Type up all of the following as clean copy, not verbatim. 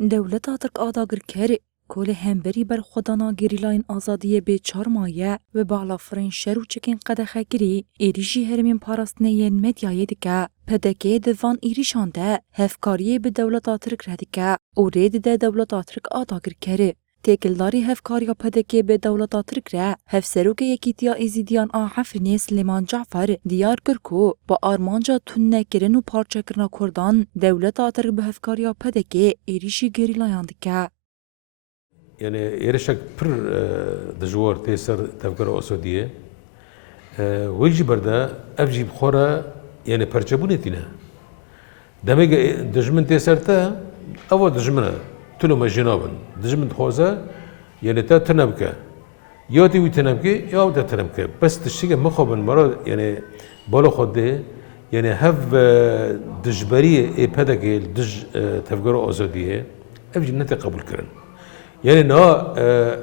دولتا ترک آداگر کر کل همبری بر خودانا گریلاین آزادی به چار مایه و بالا فرین شروع چکین قدخه گری ایریشی هرمین پاراستنه ین مدیای دکه پدکه دوان ایریشانده هفکاری به دولتا ترک ردکه او رید ده دولتا ترک آداگر کر تکلداری هفکاریا پدکه به دولتا ترک ره هفسروک یکیتیا ایزیدیان آحفرینی سلیمان جعفر دیار کرکو با آرمانجا تونه کرن و پارچه کرنا کردان دولتا ترک به هفکاریا پدکه ایریشی گریلایان دکه يعني يرشك بر دجوار تيسر تفكر أسودية ويجي بردا أفجي بخورا يعني برجبونتنا دمج دجمن تيسر تا أول دجمنه تلو مجنابن دجمن خوزة يعني تا تنبكه ياتي ويتنبكه يا ودا تنبكه بس تشتكي مخابن مرة يعني بالا خده يعني هف دجبرية إيه بدك دج تفكر أسودية أفجي نت قبول كرن يعني نه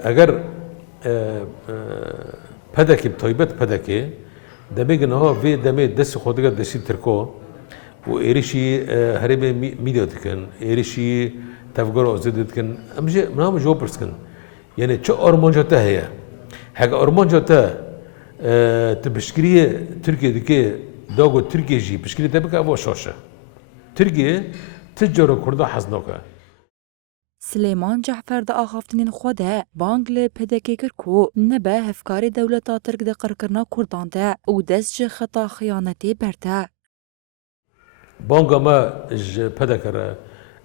اگر پدکی بتایبت پدکی دمیگ نه وی دمی دست خودگاه دستی ترکو و ایریشی هرب میدیات کن ایریشی تفکر آزاد کن امجه منام جواب پرسکن يعني چه آرمانجاته هيا حق آرمانجاته تبشكريه تركيا دكي داغو تركيا جي بشكريه تبقى أبو شاشة تركيا تجارة كردا حزناكه سلیمان جعفر دا آخافتنین خوده بانگل پدکی کرکو نبه هفکار دولتا ترک دا قرکرنا کردان ده او دست جه خطا خیانتی برده. بانگا ما پدکره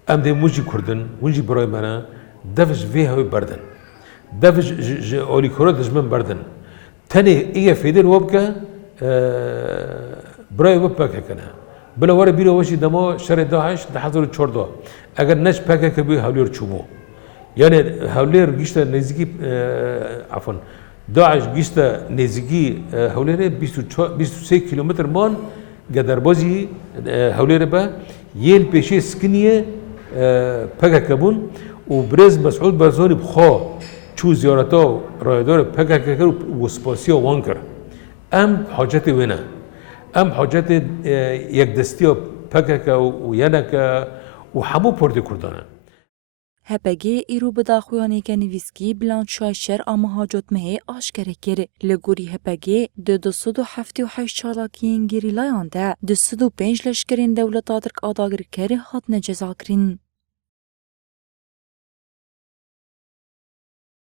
ام دی موجی کردن موجی برای منه دفش وی هاوی بردن دفش اولی کرد دجمن بردن تنی ایه فیدن وبکه برای وب پاکه کنه بلا واره بیرو وشی دما شر داعش ده حضور چوردا اگر نش پاکه که بی هولیر چوبو یعنی هولیر گیشت نزدیکی عفوا داعش گیشت نزدیکی هولیر 23 کیلومتر مان قدربازي هولير با يل بيشي سكنيه پاکه کبون وبرز مسعود برزاني بخوا چو زيارتا رايدار پاکه كر وسپاسيا وانكر ام حاجت وينه ام حاجت یک دستیا پاکه و ینکه و همو پرد کردانه هپگی ایرو بداخویانی که نویسکی بلند شایشر اما حاجت مهی آشکره کره لگوری هپگی ده 278 چالاکین گیری لایانده 205 لشکرین دولت آدرک آداگر کره هات نجزا کرین.